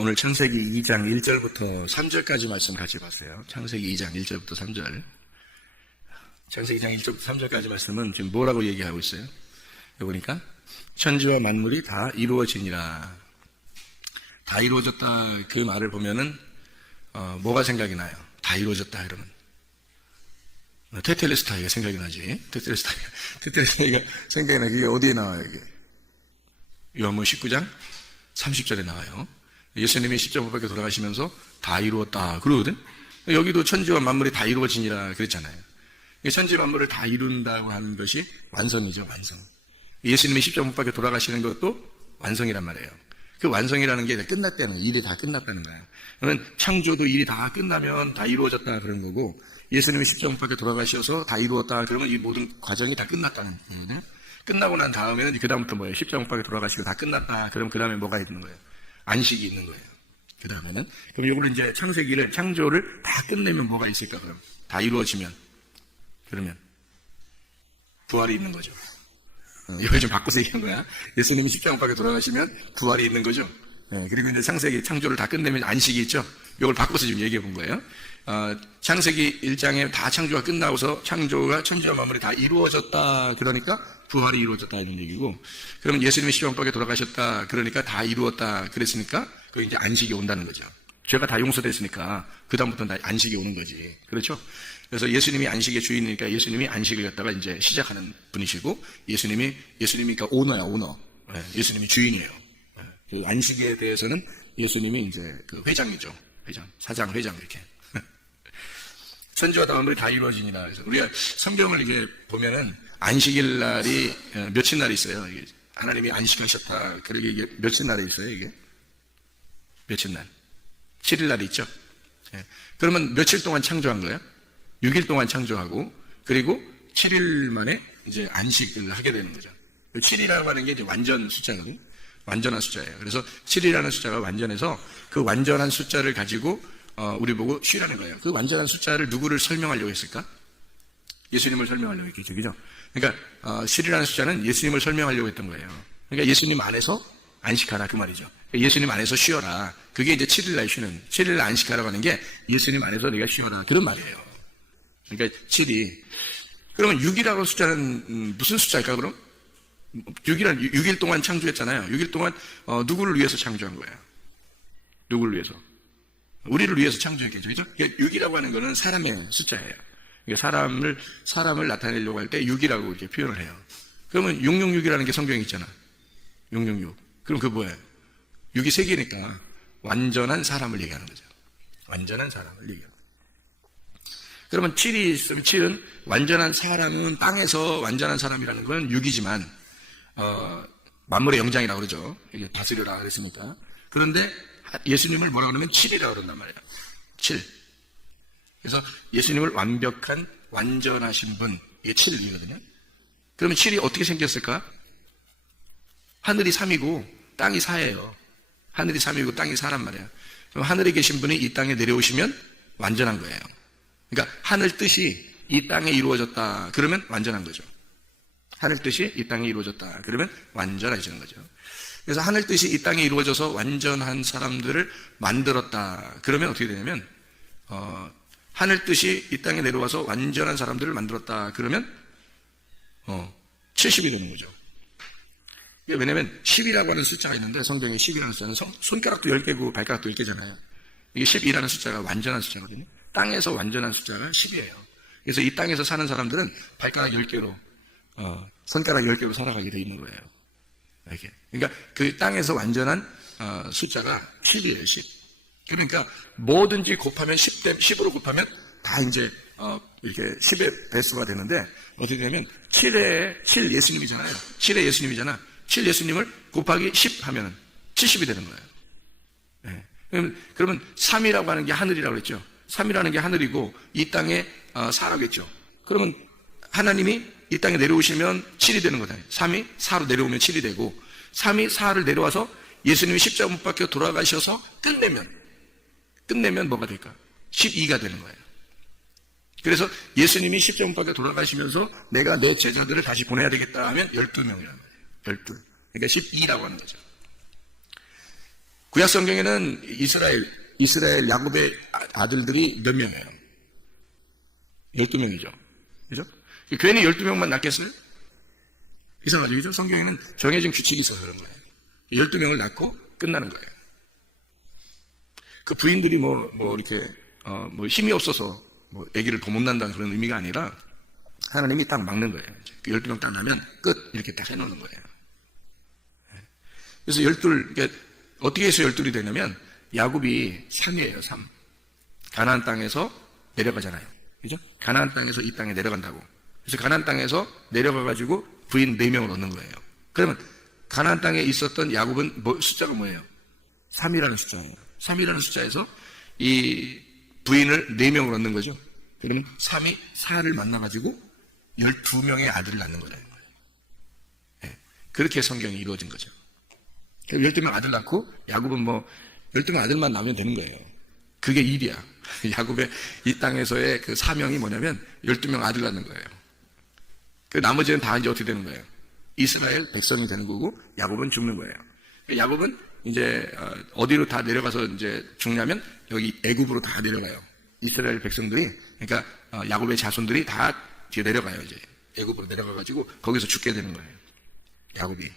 오늘 창세기 2장 1절부터 3절까지 말씀 같이 봤어요. 창세기 2장 1절부터 3절. 창세기 2장 1절부터 3절까지 말씀은 지금 뭐라고 얘기하고 있어요? 여기 보니까 천지와 만물이 다 이루어지니라. 다 이루어졌다 그 말을 보면은 뭐가 생각이 나요? 다 이루어졌다 이러면 테텔레스타이가 생각이 나지. 테텔레스타이가 생각이 나요. 이게 어디에 나와요? 이게 요한복음 19장 30절에 나와요. 예수님이 십자가 밖에 돌아가시면서 다 이루었다 그러거든. 여기도 천지와 만물이 다 이루어지니라 그랬잖아요. 천지 만물을 다 이룬다고 하는 것이 완성이죠. 완성. 예수님이 십자가 밖에 돌아가시는 것도 완성이란 말이에요. 그 완성이라는 게 끝났다는 거예요. 일이 다 끝났다는 거예요. 그러면 창조도 일이 다 끝나면 다 이루어졌다 그런 거고, 예수님이 십자가 밖에 돌아가셔서 다 이루었다 그러면 이 모든 과정이 다 끝났다는 거예요. 끝나고 난 다음에는 그 다음부터 뭐예요? 십자가 밖에 돌아가시고 다 끝났다. 그럼 그 다음에 뭐가 있는 거예요? 안식이 있는 거예요. 그 다음에는. 그럼 이거를 이제 창세기를, 창조를 다 끝내면 뭐가 있을까? 그럼 다 이루어지면, 그러면 부활이 있는 거죠. 이걸 좀 바꿔서 얘기한 거야. 예수님이 십자가 밖에 돌아가시면 부활이 있는 거죠. 그리고 이제 창세기 창조를 다 끝내면 안식이 있죠. 이걸 바꿔서 지금 얘기해 본 거예요. 창세기 1장에 다 창조가 끝나고서 창조가 천지와 만물이 다 이루어졌다 그러니까 부활이 이루어졌다 이런 얘기고, 그러면 예수님이 십자가 밖에 돌아가셨다 그러니까 다 이루었다 그랬으니까 그 이제 안식이 온다는 거죠. 죄가 다 용서됐으니까 그 다음부터는 다 안식이 오는 거지. 그렇죠? 그래서 예수님이 안식의 주인이니까 예수님이 안식을 갖다가 이제 시작하는 분이시고, 예수님이니까 오너야, 오너. 예수님이 주인이에요. 그 안식에 대해서는 예수님이 이제 그 회장이죠. 회장, 사장, 회장 이렇게. 천지와 만물이 다 이루어지니라. 그래서 우리가 성경을 이게 보면은 안식일 날이 며칠 날이 있어요. 이게 하나님이 안식하셨다. 그러게 이게 며칠 날에 있어요. 이게 며칠 날? 7일 날이 있죠. 그러면 며칠 동안 창조한 거예요? 6일 동안 창조하고, 그리고 7일 만에 이제 안식을 하게 되는 거죠. 7이라고 하는 게 이제 완전 숫자거든요. 완전한 숫자예요. 그래서 7이라는 숫자가 완전해서 그 완전한 숫자를 가지고 우리 보고 쉬라는 거예요. 그 완전한 숫자를 누구를 설명하려고 했을까? 예수님을 설명하려고 했겠죠. 그죠? 그러니까 7이라는 숫자는 예수님을 설명하려고 했던 거예요. 그러니까 예수님 안에서 안식하라 그 말이죠. 예수님 안에서 쉬어라. 그게 이제 7일날 쉬는, 7일날 안식하라고 하는 게 예수님 안에서 네가 쉬어라 그런 말이에요. 그러니까 7이. 그러면 6이라는 숫자는 무슨 숫자일까 그럼? 6일 동안 창조했잖아요. 6일 동안 누구를 위해서 창조한 거예요? 누구를 위해서? 우리를 위해서 창조했겠죠. 그죠? 6이라고 하는 거는 사람의 숫자예요. 그러니까 사람을 나타내려고 할 때 6이라고 이렇게 표현을 해요. 그러면 666이라는 게 성경에 있잖아. 666. 그럼 그거 뭐예요? 6이 3개니까 완전한 사람을 얘기하는 거죠. 완전한 사람을 얘기하는 거죠. 그러면 7이 있으면 7은 완전한 사람은 땅에서 완전한 사람이라는 건 6이지만 만물의 영장이라고 그러죠. 이게 다스려라 그랬으니까. 그런데 예수님을 뭐라고 그러면 7이라고 그런단 말이에요. 7. 그래서 예수님을 완벽한 완전하신 분, 이게 7이거든요. 그러면 7이 어떻게 생겼을까? 하늘이 3이고 땅이 4예요. 하늘이 3이고 땅이 4란 말이에요. 그럼 하늘에 계신 분이 이 땅에 내려오시면 완전한 거예요. 그러니까 하늘 뜻이 이 땅에 이루어졌다 그러면 완전한 거죠. 하늘 뜻이 이 땅에 이루어졌다 그러면 완전해지는 거죠. 그래서 하늘 뜻이 이 땅에 이루어져서 완전한 사람들을 만들었다 그러면 어떻게 되냐면 하늘 뜻이 이 땅에 내려와서 완전한 사람들을 만들었다 그러면 70이 되는 거죠. 왜냐면 10이라고 하는 숫자가 있는데, 성경에 10이라는 숫자는 손가락도 10개고 발가락도 10개잖아요. 이게 10이라는 숫자가 완전한 숫자거든요. 땅에서 완전한 숫자가 10이에요. 그래서 이 땅에서 사는 사람들은 발가락 10개로 손가락 10개로 살아가게 돼 있는 거예요. 이렇게. 그러니까 그 땅에서 완전한 숫자가 10이에요. 10. 그러니까 뭐든지 곱하면 10으로 곱하면 다 이제 이렇게 10의 배수가 되는데, 어떻게 되냐면 7 예수님이잖아요. 7의 예수님이잖아. 7 예수님을 곱하기 10 하면 70이 되는 거예요. 네. 그러면 3이라고 하는 게 하늘이라고 그랬죠. 3이라는 게 하늘이고 이 땅에 4라겠죠. 그러면 하나님이 이 땅에 내려오시면 7이 되는 거다. 3이 4로 내려오면 7이 되고, 3이 4를 내려와서 예수님이 십자가 못 박혀 돌아가셔서 끝내면 뭐가 될까? 12가 되는 거예요. 그래서 예수님이 십자가 못 박혀 돌아가시면서 내가 내 제자들을 다시 보내야 되겠다 하면 12명이란 말이에요. 12. 그러니까 12라고 하는 거죠. 구약 성경에는 이스라엘 야곱의 아들들이 몇 명이에요? 12명이죠. 그죠? 괜히 12명만 낳겠어요? 이상하죠. 그죠? 성경에는 정해진 규칙이 있어서 그런 거예요. 12명을 낳고 끝나는 거예요. 그 부인들이 이렇게, 힘이 없어서 아기를 더 못 낳는다는 그런 의미가 아니라 하나님이 딱 막는 거예요. 12명 딱 나면 끝! 이렇게 딱 해놓는 거예요. 그래서 어떻게 해서 12이 되냐면, 야곱이 3이에요, 3. 가나안 땅에서 내려가잖아요. 그죠? 가나안 땅에서 이 땅에 내려간다고. 그래서 가나안 땅에서 내려가가지고 부인 4명을 얻는 거예요. 그러면 가나안 땅에 있었던 야곱은 숫자가 뭐예요? 3이라는 숫자예요. 3이라는 숫자에서 이 부인을 4명을 얻는 거죠. 그러면 3이 4를 만나가지고 12명의 아들을 낳는 거라는 거예요. 네. 그렇게 성경이 이루어진 거죠. 12명 아들 낳고 야곱은 12명 아들만 낳으면 되는 거예요. 그게 일이야. 야곱의 이 땅에서의 그 사명이 뭐냐면 12명 아들 낳는 거예요. 그 나머지는 다 이제 어떻게 되는 거예요? 이스라엘 백성이 되는 거고 야곱은 죽는 거예요. 야곱은 이제 어디로 다 내려가서 이제 죽냐면 여기 애굽으로 다 내려가요. 이스라엘 백성들이, 그러니까 야곱의 자손들이 다 뒤에 내려가요. 이제 애굽으로 내려가가지고 거기서 죽게 되는 거예요. 야곱이.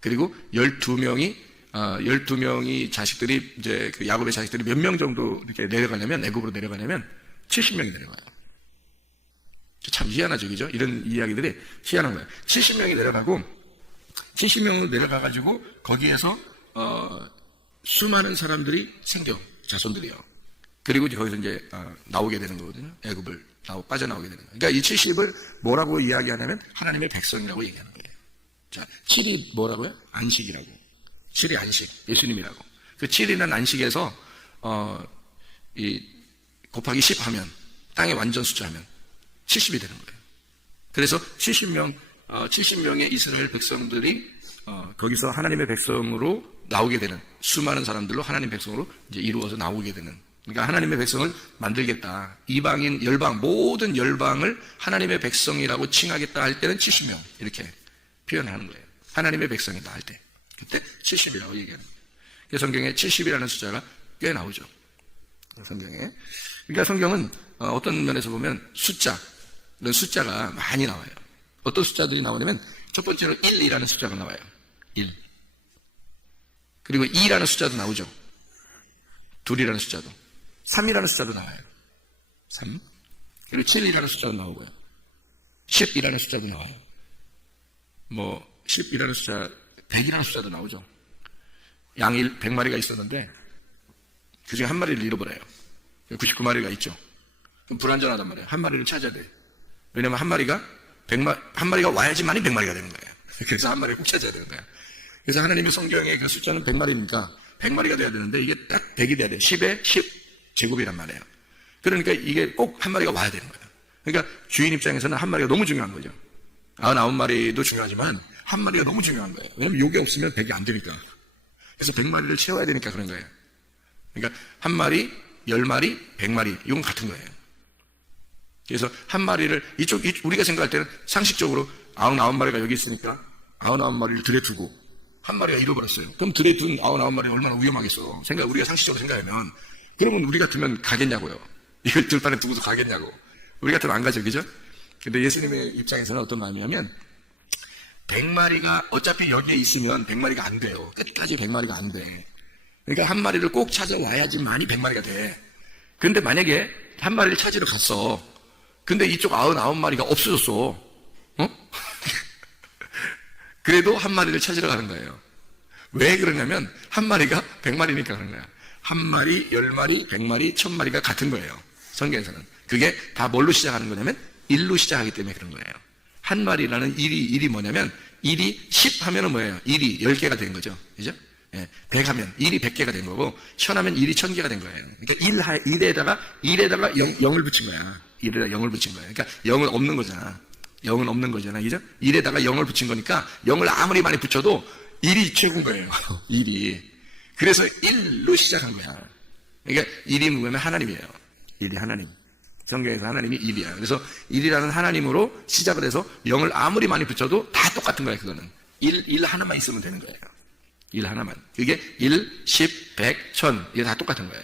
그리고 12명이 자식들이 이제 그 야곱의 자식들이 몇 명 정도 이렇게 내려가냐면, 애굽으로 내려가냐면 70명이 내려가요. 참 희한하죠, 그죠? 이런 이야기들이 희한한 거예요. 70명이 내려가고 70명으로 내려가가지고 거기에서 수많은 사람들이 생겨, 자손들이요. 그리고 이제 거기서 이제 나오게 되는 거거든요. 애굽을 빠져나오게 되는 거예요. 그러니까 이 70을 뭐라고 이야기하냐면 하나님의 백성이라고 얘기하는 거예요. 자, 7이 뭐라고요? 안식이라고. 7이 안식, 예수님이라고. 그 7이라는 안식에서 곱하기 10 하면, 땅의 완전 숫자하면 70이 되는 거예요. 그래서 70명의 이스라엘 백성들이 거기서 하나님의 백성으로 나오게 되는, 수많은 사람들로 하나님 백성으로 이제 이루어서 나오게 되는. 그러니까 하나님의 백성을 만들겠다. 이방인, 열방, 모든 열방을 하나님의 백성이라고 칭하겠다 할 때는 70명 이렇게 표현하는 거예요. 하나님의 백성이다 할 때. 그때 70이라고 얘기하는 거예요. 성경에 70이라는 숫자가 꽤 나오죠. 성경에. 그러니까 성경은 어떤 면에서 보면 이런 숫자가 많이 나와요. 어떤 숫자들이 나오냐면 첫 번째로 1이라는 숫자가 나와요. 1. 그리고 2라는 숫자도 나오죠. 2이라는 숫자도. 3이라는 숫자도 나와요. 3. 그리고 7이라는 숫자도 나오고요. 10이라는 숫자도 나와요. 10이라는 숫자, 100이라는 숫자도 나오죠. 양이 100마리가 있었는데 그 중에 한 마리를 잃어버려요. 99마리가 있죠. 그럼 불안전하단 말이에요. 한 마리를 찾아야 돼요. 왜냐면 한 마리가 와야지만이 100마리가 되는 거예요. 그래서 한 마리를 꼭 찾아야 되는 거예요. 그래서 하나님의 성경의 그 숫자는 100마리니까 100마리가 돼야 되는데 이게 딱 100이 돼야 돼요. 10에 10 제곱이란 말이에요. 그러니까 이게 꼭 한 마리가 와야 되는 거예요. 그러니까 주인 입장에서는 한 마리가 너무 중요한 거죠. 99마리도 중요하지만 한 마리가 너무 중요한 거예요. 왜냐면 요게 없으면 100이 안 되니까. 그래서 100마리를 채워야 되니까 그런 거예요. 그러니까 한 마리, 10마리, 100마리 이건 같은 거예요. 그래서 한 마리를 우리가 생각할 때는 상식적으로 99마리가 여기 있으니까 99마리를 들에 두고 한 마리가 잃어버렸어요. 그럼 들에 둔 99마리 얼마나 위험하겠어. 우리가 상식적으로 생각하면. 그러면 우리 같으면 가겠냐고요. 이걸 들판에 두고서 가겠냐고. 우리 같으면 안 가죠, 그죠? 근데 예수님의 입장에서는 어떤 마음이냐면 100마리가 어차피 여기에 있으면 100마리가 안 돼요. 끝까지 100마리가 안 돼. 그러니까 한 마리를 꼭 찾아와야지만이 100마리가 돼. 근데 만약에 한 마리를 찾으러 갔어. 근데 이쪽 99마리가 없어졌어. 그래도 한 마리를 찾으러 가는 거예요. 왜 그러냐면 한 마리가 100마리니까 그런 거야. 한 마리, 10마리, 100마리, 1000마리가 같은 거예요. 성경에서는. 그게 다 뭘로 시작하는 거냐면 1로 시작하기 때문에 그런 거예요. 한 마리라는 일이 뭐냐면 1이 10 하면은 뭐예요? 1이 10개가 된 거죠. 그죠? 100 하면 1이 100개가 된 거고 1000 하면 1이 1000개가 된 거예요. 그러니까 1에다가 0을 붙인 거야. 1에다가 0을 붙인 거예요. 그러니까 0은 없는 거잖아. 0은 없는 거잖아. 그죠? 1에다가 0을 붙인 거니까 0을 아무리 많이 붙여도 1이 최고인 거예요. 1이. 그래서 1로 시작한 거야. 그러니까 1이 누구냐면 하나님이에요. 1이 하나님. 성경에서 하나님이 1이야. 그래서 1이라는 하나님으로 시작을 해서 0을 아무리 많이 붙여도 다 똑같은 거야, 그거는. 1 하나만 있으면 되는 거예요. 일 하나만. 그게 1, 10, 100, 1000. 이게 다 똑같은 거예요.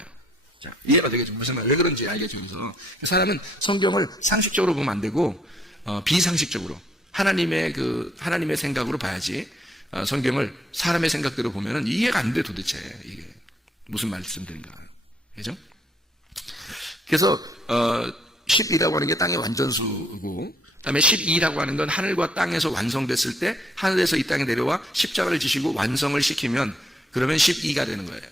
자, 이해가 되겠죠? 무슨 말, 왜 그런지 알겠죠? 그래서 사람은 성경을 상식적으로 보면 안 되고, 비상식적으로. 하나님의 생각으로 봐야지, 성경을 사람의 생각대로 보면은 이해가 안 돼, 도대체. 이게. 무슨 말씀드린가. 그죠? 그래서, 10이라고 하는 게 땅의 완전수고, 그 다음에 12라고 하는 건 하늘과 땅에서 완성됐을 때, 하늘에서 이 땅에 내려와 십자가를 지시고 완성을 시키면, 그러면 12가 되는 거예요.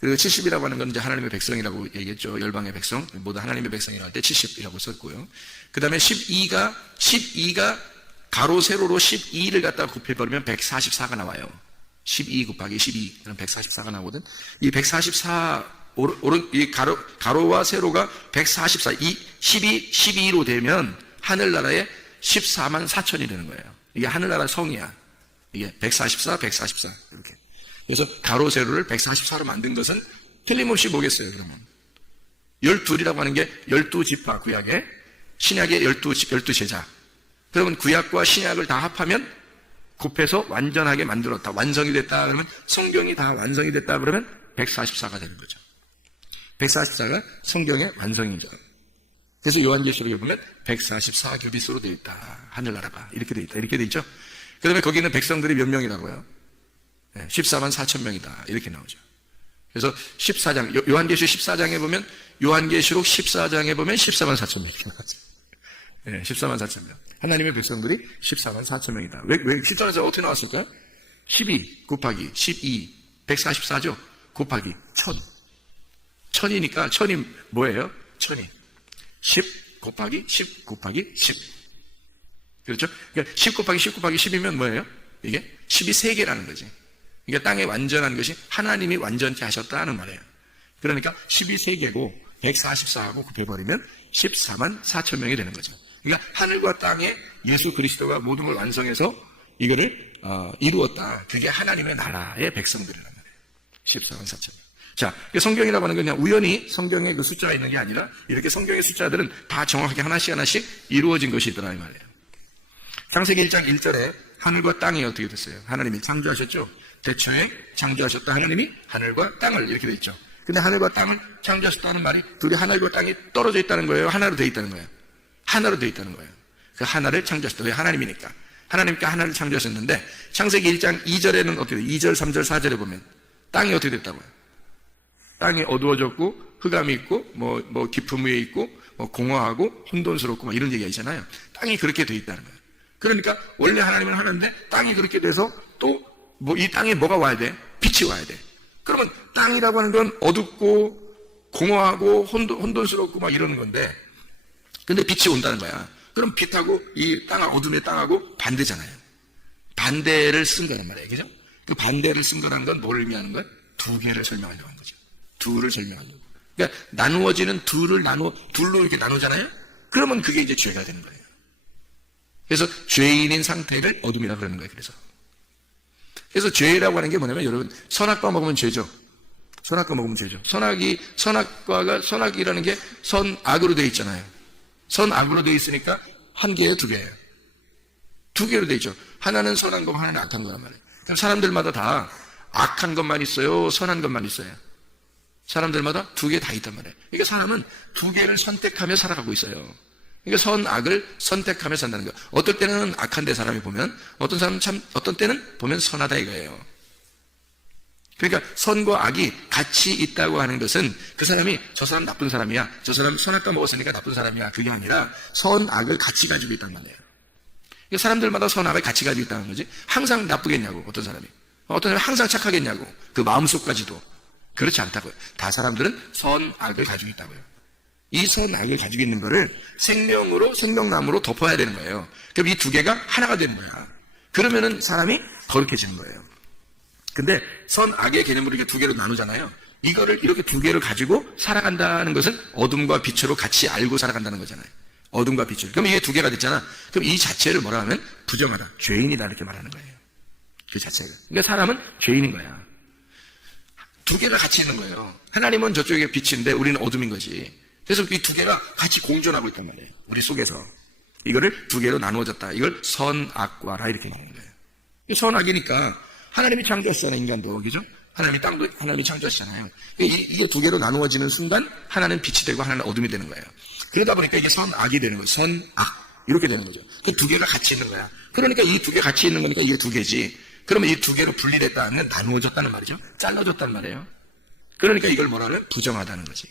그리고 70이라고 하는 건 이제 하나님의 백성이라고 얘기했죠. 열방의 백성. 모두 하나님의 백성이라고 할 때 70이라고 썼고요. 그 다음에 12가 가로, 세로로 12를 갖다가 곱해버리면 144가 나와요. 12 곱하기 12. 그럼 144가 나오거든. 이 144, 이 가로와 세로가 144, 이 12로 되면 하늘나라에 14만 4천이 되는 거예요. 이게 하늘나라 성이야. 이게 144, 144. 이렇게. 그래서 가로, 세로를 144로 만든 것은 틀림없이 뭐겠어요, 그러면? 12이라고 하는 게 12지파, 구약의, 신약의 12제자. 그러면 구약과 신약을 다 합하면 곱해서 완전하게 만들었다. 완성이 됐다. 그러면 성경이 다 완성이 됐다. 그러면 144가 되는 거죠. 144가 성경의 완성이죠. 그래서 요한계시록에 보면 144규빗으로 되어 있다. 하늘나라가. 이렇게 되어 있다. 이렇게 되어 있죠. 그 다음에 거기 있는 백성들이 몇 명이라고요? 14만 4천 명이다. 이렇게 나오죠. 그래서 14장, 요한계시록 14장에 보면, 요한계시록 14장에 보면 14만 4천 명이 나오죠. 14만 4천 명. 하나님의 백성들이 14만 4천 명이다. 왜 14장에서 어떻게 나왔을까요? 12 곱하기 12, 144죠? 곱하기 1000. 1000이니까, 1000이 뭐예요? 1000이. 10 곱하기 10 곱하기 10. 그렇죠? 그러니까 10 곱하기 10 곱하기 10이면 뭐예요? 이게 10이 3개라는 거지. 그러니까 땅에 완전한 것이 하나님이 완전케 하셨다는 말이에요. 그러니까 10이 3개고 144하고 곱해버리면 14만 4천 명이 되는 거죠. 그러니까 하늘과 땅에 예수 그리스도가 모든 걸 완성해서 이거를 이루었다. 그게 하나님의 나라의 백성들이란 말이에요. 14만 4천 명. 자, 성경이라고 하는 건 그냥 우연히 성경에 그 숫자가 있는 게 아니라 이렇게 성경의 숫자들은 다 정확하게 하나씩 이루어진 것이 있더라 이 말이에요. 창세기 1장 1절에 하늘과 땅이 어떻게 됐어요? 하나님이 창조하셨죠? 대초에 창조하셨다 하나님이 하늘과 땅을 이렇게 돼 있죠. 근데 하늘과 땅을 창조하셨다는 말이 둘이 하늘과 땅이 떨어져 있다는 거예요? 하나로 돼 있다는 거예요? 하나로 돼 있다는 거예요. 그 하나를 창조하셨다. 왜? 하나님이니까. 하나님께 하나를 창조하셨는데 창세기 1장 2절에는 어떻게 돼요? 2절, 3절, 4절에 보면 땅이 어떻게 됐다고요? 땅이 어두워졌고 흑암이 있고 뭐 깊음 위에 있고 뭐 공허하고 혼돈스럽고 막 이런 얘기가 있잖아요. 땅이 그렇게 돼 있다는 거예요. 그러니까 원래 하나님은 하나인데 땅이 그렇게 돼서 또 뭐 이 땅에 뭐가 와야 돼? 빛이 와야 돼. 그러면 땅이라고 하는 건 어둡고 공허하고 혼돈스럽고 막 이러는 건데 근데 빛이 온다는 거야. 그럼 빛하고 이 땅, 어둠의 땅하고 반대잖아요. 반대를 쓴 거란 말이에요. 그죠? 그 반대를 쓴 거라는 건 뭘 의미하는 거야? 두 개를 설명하려고 한 거죠. 둘을 설명하려고. 그러니까 나누어지는 둘로 이렇게 나누잖아요? 그러면 그게 이제 죄가 되는 거예요. 그래서 죄인인 상태를 어둠이라 그러는 거예요. 그래서 죄라고 하는 게 뭐냐면 여러분 선악과 먹으면 죄죠. 선악과 먹으면 죄죠. 선악이라는 게 선악으로 되어 있잖아요. 선악으로 되어 있으니까 한 개에 두 개예요. 두 개로 되어 있죠. 하나는 선한 거, 하나는 악한 거란 말이에요. 그럼 사람들마다 다 악한 것만 있어요? 선한 것만 있어요? 사람들마다 두 개 다 있단 말이에요. 그러니까 사람은 두 개를 선택하며 살아가고 있어요. 그러니까 선악을 선택하며 산다는 거예요. 어떨 때는 악한데 사람이 보면 어떤 때는 보면 선하다 이거예요. 그러니까 선과 악이 같이 있다고 하는 것은 그 사람이 저 사람 나쁜 사람이야. 저 사람 선악과 먹었으니까 나쁜 사람이야. 그게 아니라 선악을 같이 가지고 있단 말이에요. 그러니까 사람들마다 선악을 같이 가지고 있다는 거지. 항상 나쁘겠냐고 어떤 사람이. 어떤 사람이 항상 착하겠냐고. 그 마음속까지도. 그렇지 않다고요. 다 사람들은 선악을 가지고 있다고요. 이 선악을 가지고 있는 거를 생명나무로 덮어야 되는 거예요. 그럼 이 두 개가 하나가 되는 거야. 그러면은 사람이 거룩해지는 거예요. 근데 선악의 개념으로 이렇게 두 개로 나누잖아요. 이거를 이렇게 두 개를 가지고 살아간다는 것은 어둠과 빛으로 같이 알고 살아간다는 거잖아요. 어둠과 빛을. 그럼 이게 두 개가 됐잖아. 그럼 이 자체를 뭐라 하면 부정하다. 죄인이다 이렇게 말하는 거예요. 그 자체가. 그러니까 사람은 죄인인 거야. 두 개가 같이 있는 거예요. 하나님은 저쪽에 빛인데 우리는 어둠인 거지. 그래서 이 두 개가 같이 공존하고 있단 말이에요. 우리 속에서. 이거를 두 개로 나누어졌다. 이걸 선악과라 이렇게 말하는 거예요. 선악이니까 하나님이 창조하셨잖아요, 인간도. 그죠? 하나님이 창조하셨잖아요. 이게 두 개로 나누어지는 순간 하나는 빛이 되고 하나는 어둠이 되는 거예요. 그러다 보니까 이게 선악이 되는 거예요. 선악. 이렇게 되는 거죠. 그 두 개가 같이 있는 거야. 그러니까 이 두 개 같이 있는 거니까 이게 두 개지. 그러면 이 두 개로 분리됐다는 나누어졌다는 말이죠. 잘라졌단 말이에요. 그러니까 이걸 뭐라 그래요? 부정하다는 거지.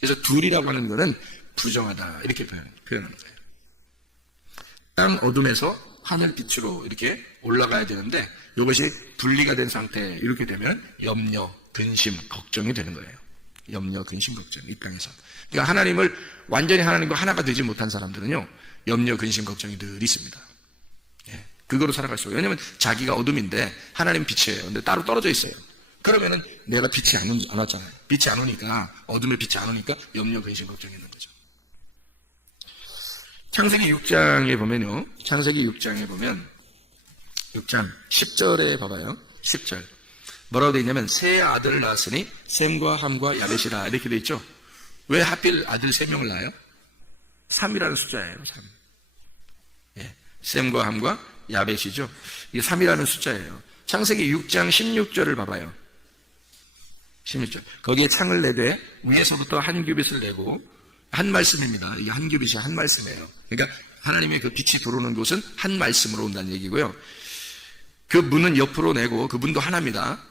그래서 둘이라고 하는 거는 부정하다. 이렇게 표현하는 거예요. 땅 어둠에서 하늘 빛으로 이렇게 올라가야 되는데 이것이 분리가 된 상태 이렇게 되면 염려, 근심, 걱정이 되는 거예요. 염려, 근심, 걱정 이 땅에서. 그러니까 하나님을 완전히 하나님과 하나가 되지 못한 사람들은요 염려, 근심, 걱정이 늘 있습니다. 예, 그거로 살아갈 수 없어요. 왜냐하면 자기가 어둠인데 하나님 빛이에요. 근데 따로 떨어져 있어요. 그러면은 내가 빛이 안 왔잖아요. 빛이 안 오니까 어둠에 빛이 안 오니까 염려, 근심, 걱정이 있는 거죠. 창세기 6장에 보면요. 창세기 6장에 보면 6장 10절에 봐봐요. 10절. 뭐라고 되어 있냐면 세 아들을 낳았으니 셈과 함과 야벳이라 이렇게 되어 있죠. 왜 하필 아들 3명을 낳아요? 3이라는 숫자예요. 3. 예. 셈과 함과 야벳이죠. 이게 3이라는 숫자예요. 창세기 6장 16절을 봐봐요. 16절. 거기에 창을 내되 위에서부터 한 규빗을 내고 한 말씀입니다. 이게 한 규빗이 한 말씀이에요. 그러니까 하나님의 그 빛이 들어오는 곳은 한 말씀으로 온다는 얘기고요. 그 문은 옆으로 내고 그 문도 하나입니다.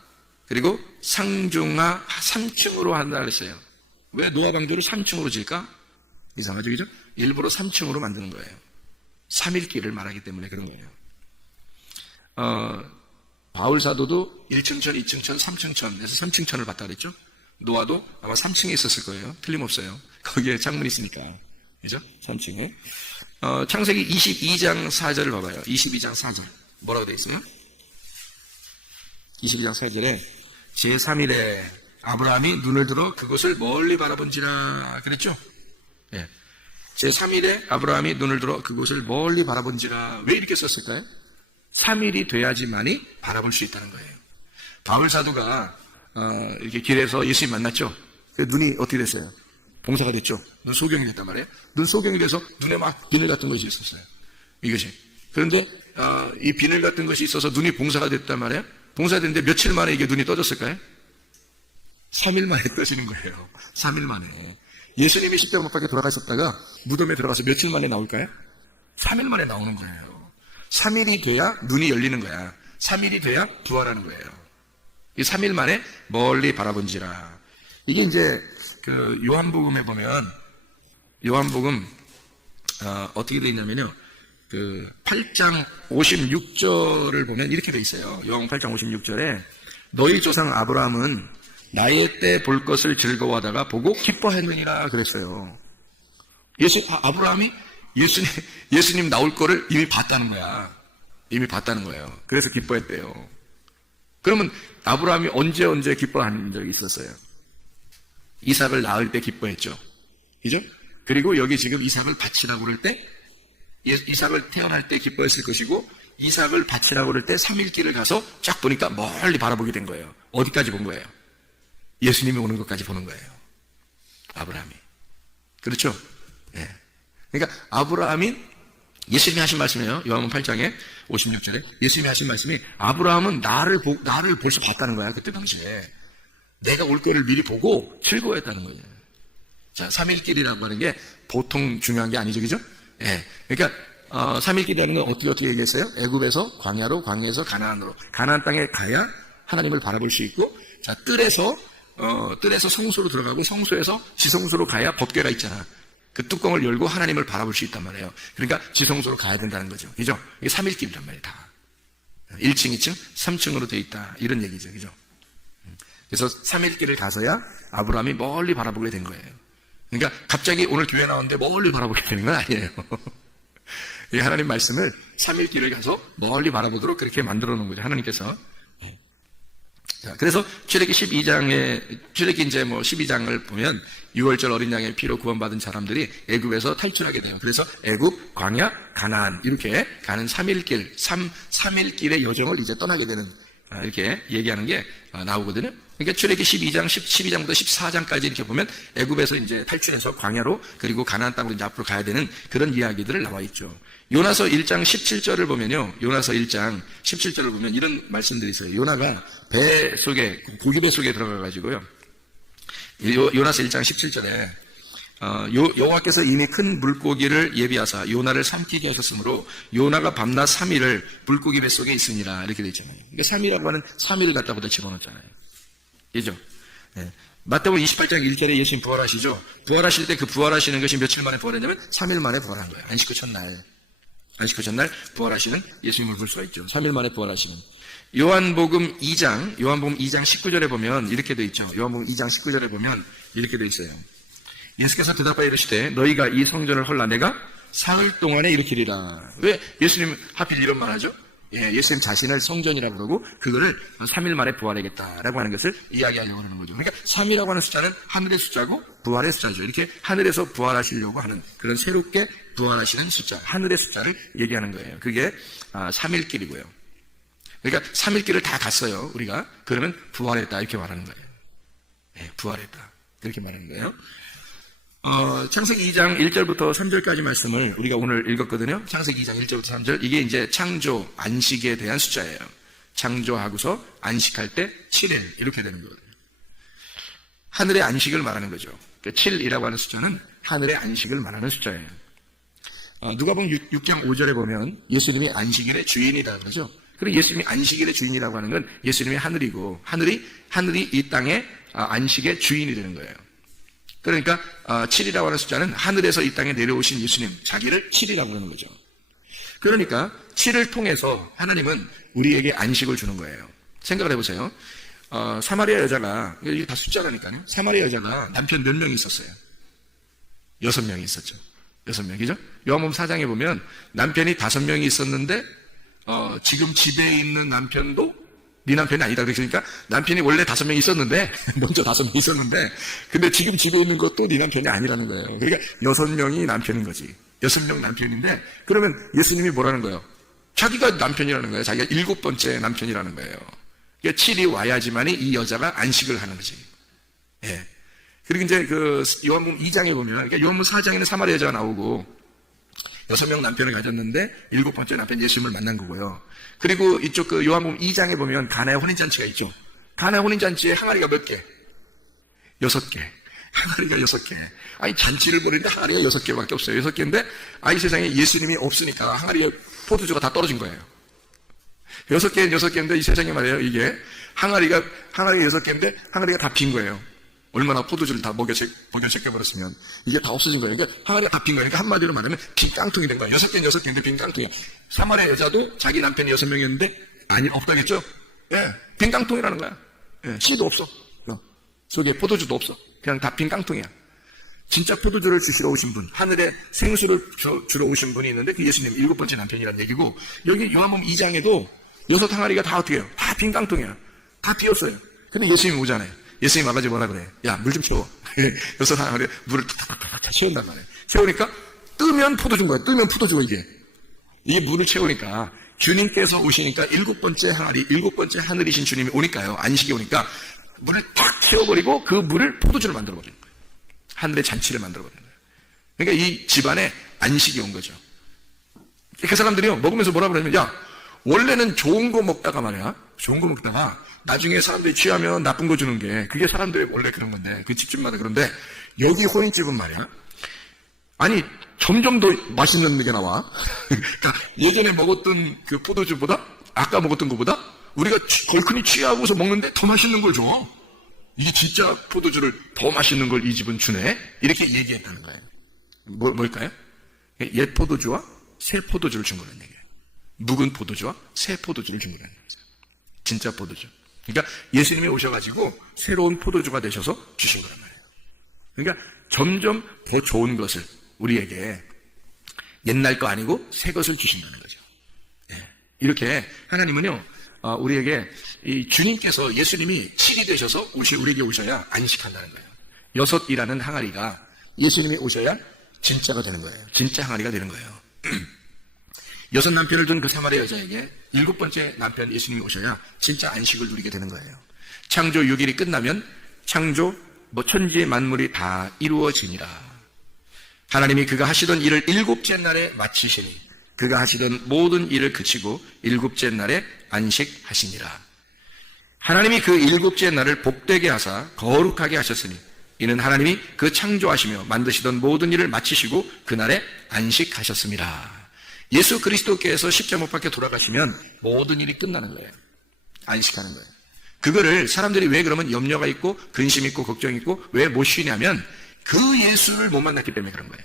그리고 상중하 3층으로 한다 그랬어요. 왜 노아 방주를 3층으로 질까? 이상하죠, 그죠? 일부러 3층으로 만드는 거예요. 3일길을 말하기 때문에 그런 거예요. 바울 사도도 1층천, 2층천, 3층천에서 3층천을 봤다 그랬죠? 노아도 아마 3층에 있었을 거예요. 틀림없어요. 거기에 창문이 있으니까. 그죠? 3층에. 창세기 22장 4절을 봐봐요. 22장 4절. 뭐라고 되어 있어요? 22장 4절에 제3일에 아브라함이 눈을 들어 그곳을 멀리 바라본지라 그랬죠? 예. 제3일에 아브라함이 눈을 들어 그곳을 멀리 바라본지라 왜 이렇게 썼을까요? 3일이 돼야지만이 바라볼 수 있다는 거예요. 바울 사도가 이렇게 길에서 예수님 만났죠? 그 눈이 어떻게 됐어요? 봉사가 됐죠? 눈 소경이 됐단 말이에요. 눈 소경이 돼서 눈에 막 비늘 같은 것이 있었어요. 이것이. 그런데 이 비늘 같은 것이 있어서 눈이 봉사가 됐단 말이에요. 봉사됐는데 며칠 만에 이게 눈이 떠졌을까요? 3일 만에 떠지는 거예요. 3일 만에. 예수님이 십자가 못 박혀 돌아가셨다가 무덤에 들어가서 며칠 만에 나올까요? 3일 만에 나오는 거예요. 3일이 돼야 눈이 열리는 거야. 3일이 돼야 부활하는 거예요. 이 3일 만에 멀리 바라본지라. 이게 이제 그 요한복음에 보면 요한복음 어떻게 되어 있냐면요. 그 8장 56절을 보면 이렇게 되어 있어요. 요한 8장 56절에 너희 조상 아브라함은 나의 때 볼 것을 즐거워하다가 보고 기뻐했느니라 그랬어요. 아브라함이 예수님 나올 거를 이미 봤다는 거야. 이미 봤다는 거예요. 그래서 기뻐했대요. 그러면 아브라함이 언제 기뻐한 적이 있었어요? 이삭을 낳을 때 기뻐했죠. 그죠? 그리고 여기 지금 이삭을 바치라고 그럴 때 이삭을 태어날 때 기뻐했을 것이고 이삭을 바치라고 그럴 때 3일 길을 가서 쫙 보니까 멀리 바라보게 된 거예요. 어디까지 본 거예요? 예수님이 오는 것까지 보는 거예요. 아브라함이. 그렇죠? 예. 그러니까 아브라함이 예수님이 하신 말씀이에요. 요한복음 8장에 56절에 예수님이 하신 말씀이 아브라함은 나를 벌써 봤다는 거야. 그때 당시에. 내가 올 거를 미리 보고 즐거워했다는 거예요. 자, 3일길이라고 하는 게 보통 중요한 게 아니죠. 그죠? 예. 그러니까 3일길이라는 건 어떻게 얘기했어요? 애굽에서 광야로, 광야에서 가나안으로. 가나안 땅에 가야 하나님을 바라볼 수 있고, 자, 뜰에서 성소로 들어가고 성소에서 지성소로 가야 법궤가 있잖아. 그 뚜껑을 열고 하나님을 바라볼 수 있단 말이에요. 그러니까 지성소로 가야 된다는 거죠. 그죠? 이게 3일길이란 말이에요, 다. 1층, 2층, 3층으로 돼 있다. 이런 얘기죠. 그죠? 그래서 3일길을 가서야 아브라함이 멀리 바라보게 된 거예요. 그러니까 갑자기 오늘 교회 나왔는데 멀리 바라보게 되는 건 아니에요. 이 하나님 말씀을 3일길을 가서 멀리 바라보도록 그렇게 만들어 놓은 거죠. 하나님께서. 자, 그래서 출애기 이제 12장을 보면 6월절 어린 양의 피로 구원받은 사람들이 애굽에서 탈출하게 돼요. 그래서 애굽, 광야, 가나안 이렇게 가는 3일길의 여정을 이제 떠나게 되는 이렇게 얘기하는 게 나오거든요. 그러니까 출애기 12장, 12장부터 14장까지 이렇게 보면 애굽에서 이제 탈출해서 광야로 그리고 가나안 땅으로 이제 앞으로 가야 되는 그런 이야기들을 나와 있죠. 요나서 1장 17절을 보면요. 요나서 1장 17절을 보면 이런 말씀들이 있어요. 요나가 배 속에, 고기배 속에 들어가 가지고요. 요나서 1장 17절에 여호와께서 이미 큰 물고기를 예비하사 요나를 삼키게 하셨으므로 요나가 밤낮 3일을 물고기 배 속에 있으니라 이렇게 되어 있잖아요. 그러니까 3일이라고 하는 3일을 갖다부터 집어넣었잖아요. 그죠? 네. 마태복음 28장 1절에 예수님 부활하시죠. 부활하실 때 그 부활하시는 것이 며칠 만에 부활했냐면 3일 만에 부활한 거예요. 안식 후 첫날 부활하시는 예수님을 볼 수가 있죠. 3일 만에 부활하시는. 요한복음 2장 19절에 보면 이렇게 되어 있죠. 요한복음 2장 19절에 보면 이렇게 되어 있어요. 예수께서 대답하여 이르시되 너희가 이 성전을 헐라 내가 사흘 동안에 일으키리라. 왜 예수님 하필 이런 말 하죠? 예수님 자신을 성전이라고 그러고 그거를 3일 만에 부활하겠다라고 하는 것을 이야기하려고 하는 거죠. 그러니까 3이라고 하는 숫자는 하늘의 숫자고 부활의 숫자죠. 이렇게 하늘에서 부활하시려고 하는 그런 새롭게 부활하시는 숫자, 하늘의 숫자를 얘기하는 거예요. 그게 3일길이고요. 그러니까 3일길을 다 갔어요. 우리가. 그러면 부활했다 이렇게 말하는 거예요. 부활했다 그렇게 말하는 거예요. 창세기 2장 1절부터 3절까지 말씀을 우리가 오늘 읽었거든요. 창세기 2장 1절부터 3절. 이게 이제 창조, 안식에 대한 숫자예요. 창조하고서 안식할 때 7일, 이렇게 되는 거거든요. 하늘의 안식을 말하는 거죠. 7이라고 하는 숫자는 하늘의 안식을 말하는 숫자예요. 누가복음 6장 5절에 보면 예수님이 안식일의 주인이다 그러죠. 그리고 예수님이 안식일의 주인이라고 하는 건 예수님이 하늘이고, 하늘이 이 땅의 안식의 주인이 되는 거예요. 그러니까 7이라고 하는 숫자는 하늘에서 이 땅에 내려오신 예수님, 자기를 7이라고 하는 거죠. 그러니까 7을 통해서 하나님은 우리에게 안식을 주는 거예요. 생각을 해보세요. 사마리아 여자가, 이게 다 숫자라니까요. 사마리아 여자가 남편 몇 명이 있었어요? 6명이 있었죠. 6명, 그죠? 요한복음 4장에 보면 남편이 5명이 있었는데 지금 집에 있는 남편도 네 남편이 아니다. 그러니까 남편이 원래 5명 있었는데 먼저 5명 있었는데 근데 지금 집에 있는 것도 네 남편이 아니라는 거예요. 그러니까 6명이 남편인 거지. 6명 남편인데 그러면 예수님이 뭐라는 거예요? 자기가 남편이라는 거예요. 자기가 7번째 남편이라는 거예요. 그러니까 7이 와야지만이 이 여자가 안식을 하는 거지. 예. 그리고 이제 그 요한복음 2장에 보면, 그러니까 요한복음 4장에는 사마리아 여자가 나오고 6명 남편을 가졌는데 7번째 남편 예수님을 만난 거고요. 그리고 이쪽 그 요한복음 2장에 보면 가나의 혼인잔치가 있죠. 가나의 혼인잔치에 항아리가 몇 개? 6개. 항아리가 6개. 아니 잔치를 벌이는데 항아리가 6개밖에 없어요. 6개인데 아이 세상에 예수님이 없으니까 항아리가 포도주가 다 떨어진 거예요. 6개인데 이 세상에 말이에요. 이게 항아리가 6개인데 항아리가 다 빈 거예요. 얼마나 포도주를 다 먹여 제껴버렸으면 이게 다 없어진 거예요. 그러니까 항아리가 다 빈 거예요. 그러니까 한마디로 말하면 빈 깡통이 된 거예요. 6개인데 빈 깡통이야. 사마리아 여자도 자기 남편이 6명이었는데 아니 없다겠죠? 예, 빈 깡통이라는 거야. 예, 씨도 없어. 속에 포도주도 없어. 그냥 다 빈 깡통이야. 진짜 포도주를 주시러 오신 분, 하늘에 생수를 주러 오신 분이 있는데 그 예수님 7번째 남편이라는 얘기고, 여기 요한복음 2장에도 6 항아리가 다 어떻게 해요? 다 빈 깡통이야. 다 비었어요. 근데 예수님이 오잖아요. 예수님 와가지고 뭐라 그래? 야, 물 좀 채워. 6 항아리 물을 탁탁탁탁 채운단 말이에요. 채우니까 뜨면 포도주인 거야. 뜨면 포도주가 이게 물을 채우니까 주님께서 오시니까 7번째 항아리, 7번째 하늘이신 주님이 오니까요. 안식이 오니까 물을 탁 채워버리고 그 물을 포도주를 만들어버리는 거예요. 하늘의 잔치를 만들어버리는 거예요. 그러니까 이 집안에 안식이 온 거죠. 그 사람들이요, 먹으면서 뭐라 그러냐면, 야, 원래는 좋은 거 먹다가 말이야. 좋은 거 먹다가 나중에 사람들이 취하면 나쁜 거 주는 게 그게 사람들이 원래 그런 건데, 그 집집마다 그런데 여기 혼인집은 말이야. 아니, 점점 더 맛있는 게 나와. 그러니까 예전에 먹었던 그 포도주보다, 아까 먹었던 것보다 우리가 걸큰이 취하고서 먹는데 더 맛있는 걸 줘. 이게 진짜 포도주를 더 맛있는 걸 이 집은 주네. 이렇게 얘기했다는 거예요. 뭘까요? 옛 포도주와 새 포도주를 준 거라는 얘기예요. 묵은 포도주와 새 포도주를 준 거라는 거예요. 진짜 포도주. 그러니까 예수님이 오셔가지고 새로운 포도주가 되셔서 주신 거란 말이에요. 그러니까 점점 더 좋은 것을 우리에게 옛날 거 아니고 새 것을 주신다는 거죠. 네. 이렇게 하나님은요, 우리에게 이 주님께서 예수님이 7이 되셔서 우리에게 오셔야 안식한다는 거예요. 6이라는 항아리가 예수님이 오셔야 진짜가 되는 거예요. 진짜 항아리가 되는 거예요. 6 남편을 둔 그 사마리아 여자에게 7번째 남편 예수님이 오셔야 진짜 안식을 누리게 되는 거예요. 창조 6일이 끝나면 창조 천지 만물이 다 이루어지니라. 하나님이 그가 하시던 일을 일곱째 날에 마치시니 그가 하시던 모든 일을 그치고 일곱째 날에 안식하시니라. 하나님이 그 일곱째 날을 복되게 하사 거룩하게 하셨으니 이는 하나님이 그 창조하시며 만드시던 모든 일을 마치시고 그날에 안식하셨습니다. 예수 그리스도께서 십자가 못 박혀 돌아가시면 모든 일이 끝나는 거예요. 안식하는 거예요. 그거를 사람들이 왜 그러면 염려가 있고 근심 있고 걱정 있고 왜 못 쉬냐면 그 예수를 못 만났기 때문에 그런 거예요.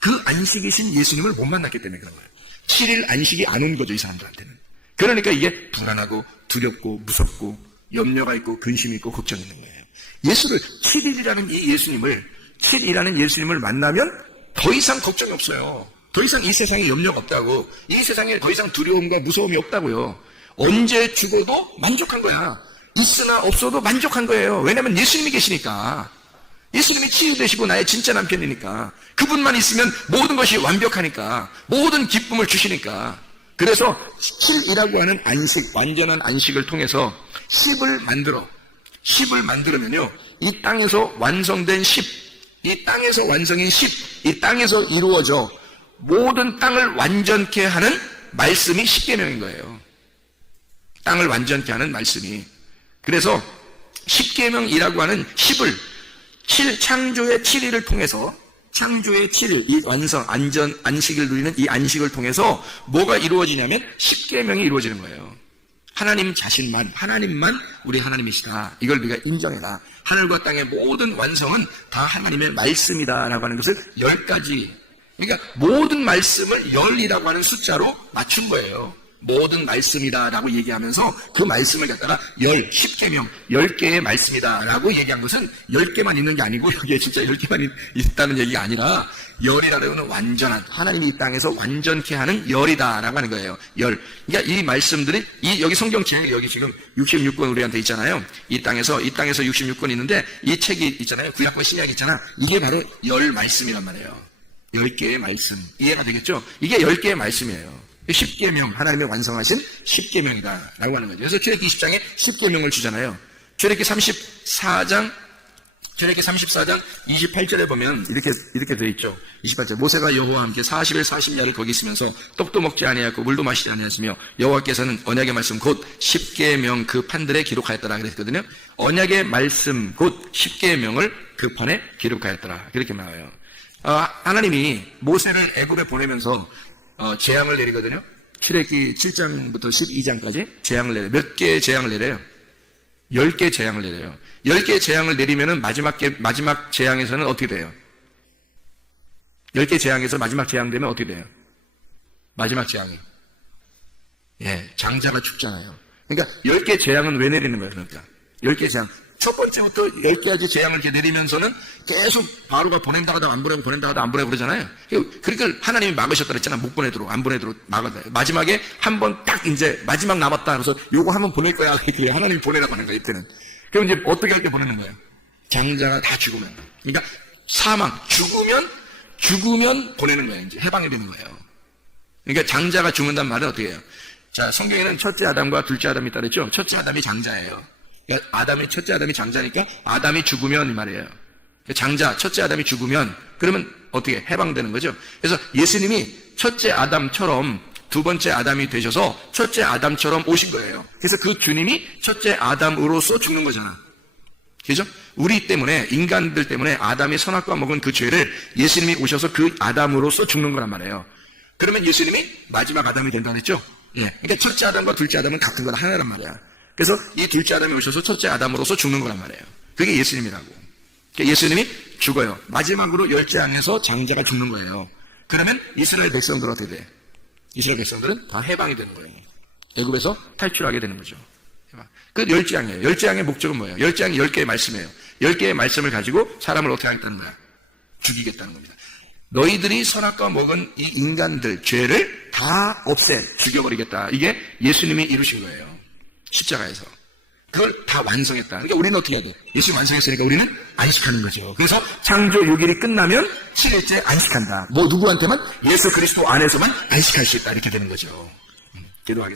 그 안식이신 예수님을 못 만났기 때문에 그런 거예요. 7일 안식이 안 온 거죠, 이 사람들한테는. 그러니까 이게 불안하고 두렵고 무섭고 염려가 있고 근심이 있고 걱정이 있는 거예요. 예수를 7일이라는 이 예수님을 7일이라는 예수님을 만나면 더 이상 걱정이 없어요. 더 이상 이 세상에 염려가 없다고. 이 세상에 더 이상 두려움과 무서움이 없다고요. 언제 죽어도 만족한 거야. 있으나 없어도 만족한 거예요. 왜냐하면 예수님이 계시니까. 예수님이 치유되시고 나의 진짜 남편이니까. 그분만 있으면 모든 것이 완벽하니까. 모든 기쁨을 주시니까. 그래서 7이라고 하는 안식, 완전한 안식을 통해서 10을 만들면요, 이 땅에서 완성된 10, 이 땅에서 완성인 10, 이 땅에서 이루어져 모든 땅을 완전케 하는 말씀이 십계명인 거예요. 땅을 완전케 하는 말씀이. 그래서 십계명이라고 하는 10을 창조의 7일을 통해서, 창조의 7일, 이 완성, 안식을 누리는 이 안식을 통해서 뭐가 이루어지냐면 십계명이 이루어지는 거예요. 하나님 자신만, 하나님만 우리 하나님이시다. 이걸 우리가 인정해라. 하늘과 땅의 모든 완성은 다 하나님의 말씀이다라고 하는 것을 10가지, 그러니까 모든 말씀을 10이라고 하는 숫자로 맞춘 거예요. 모든 말씀이다라고 얘기하면서 그 말씀을 갖다가 10계명, 10개의 말씀이다라고 얘기한 것은 10개만 있는 게 아니고 여기에 진짜 10개만 있다는 얘기가 아니라 10이라는 건 완전한, 하나님이 이 땅에서 완전케 하는 10이다라고 하는 거예요. 10. 그러니까 이 말씀들이 여기 성경책, 여기 지금 66권 우리한테 있잖아요. 이 땅에서 66권 있는데 이 책이 있잖아요. 구약과 신약이 있잖아. 이게 바로 10 말씀이란 말이에요. 10개의 말씀. 이해가 되겠죠? 이게 10개의 말씀이에요. 10계명, 하나님의 완성하신 10계명이다 라고 하는 거죠. 그래서 출애굽기 20장에 10계명을 주잖아요. 출애굽기 34장 28절에 보면 이렇게 되어 있죠. 28절, 모세가 여호와와 함께 40일 40야를 거기 있으면서 떡도 먹지 아니하였고 물도 마시지 아니하였으며 여호와께서는 언약의 말씀 곧 10계명 그 판들에 기록하였더라 그랬거든요. 언약의 말씀 곧 10계명을 그 판에 기록하였더라, 그렇게 나와요. 하나님이 모세를 애굽에 보내면서 재앙을 내리거든요. 출애굽기 7장부터 12장까지 재앙을 내려요. 몇 개의 재앙을 내려요? 10개 재앙을 내려요. 10개 재앙을 내리면은 마지막 재앙에서는 어떻게 돼요? 10개 재앙에서 마지막 재앙 되면 어떻게 돼요? 마지막 재앙이. 장자가 죽잖아요. 그러니까 10개 재앙은 왜 내리는 거예요, 그러니까? 10개 재앙. 첫 번째부터 10가지 재앙을 이렇게 내리면서는 계속 바로가 보낸다 하다 안 보내고 보낸다 하다 안 보내고 그러잖아요. 그러니까 하나님이 막으셨다 그랬잖아. 못 보내도록, 안 보내도록 막았다. 마지막에 한 번 딱 이제 마지막 남았다. 그래서 요거 한번 보낼 거야. 그래, 하나님이 보내라고 하는 거야, 이때는. 그럼 이제 어떻게 할 때 보내는 거예요? 장자가 다 죽으면. 그러니까 사망, 죽으면 보내는 거예요. 이제 해방이 되는 거예요. 그러니까 장자가 죽는단 말은 어떻게 해요? 자, 성경에는 첫째 아담과 둘째 아담이 있다 그랬죠? 첫째 아담이 장자예요. 그러니까 첫째 아담이 장자니까 아담이 죽으면 이 말이에요. 장자, 첫째 아담이 죽으면 그러면 어떻게 해방되는 거죠? 그래서 예수님이 첫째 아담처럼 두 번째 아담이 되셔서 첫째 아담처럼 오신 거예요. 그래서 그 주님이 첫째 아담으로서 죽는 거잖아. 그죠? 우리 때문에, 인간들 때문에 아담이 선악과 먹은 그 죄를 예수님이 오셔서 그 아담으로서 죽는 거란 말이에요. 그러면 예수님이 마지막 아담이 된다 그랬죠? 그러니까 첫째 아담과 둘째 아담은 같은 건 하나란 말이야. 그래서 이 둘째 아담이 오셔서 첫째 아담으로서 죽는 거란 말이에요. 그게 예수님이라고. 그러니까 예수님이 죽어요. 마지막으로 10재앙에서 장자가 죽는 거예요. 그러면 이스라엘 백성들은 어떻게 돼? 이스라엘 백성들은 다 해방이 되는 거예요. 애굽에서 탈출하게 되는 거죠. 그 10재앙이에요. 10재앙의 목적은 뭐예요? 10재앙이 10개의 말씀이에요. 10개의 말씀을 가지고 사람을 어떻게 하겠다는 거야? 죽이겠다는 겁니다. 너희들이 선악과 먹은 이 인간들, 죄를 다 죽여버리겠다. 이게 예수님이 이루신 거예요. 십자가에서. 그걸 다 완성했다. 그러니까 우리는 어떻게 해야 돼? 예수님 완성했으니까 우리는 안식하는 거죠. 그래서 창조 6일이 끝나면 7일째 안식한다. 누구한테만? 예수 그리스도 안에서만 안식할 수 있다. 이렇게 되는 거죠. 기도하겠습니다.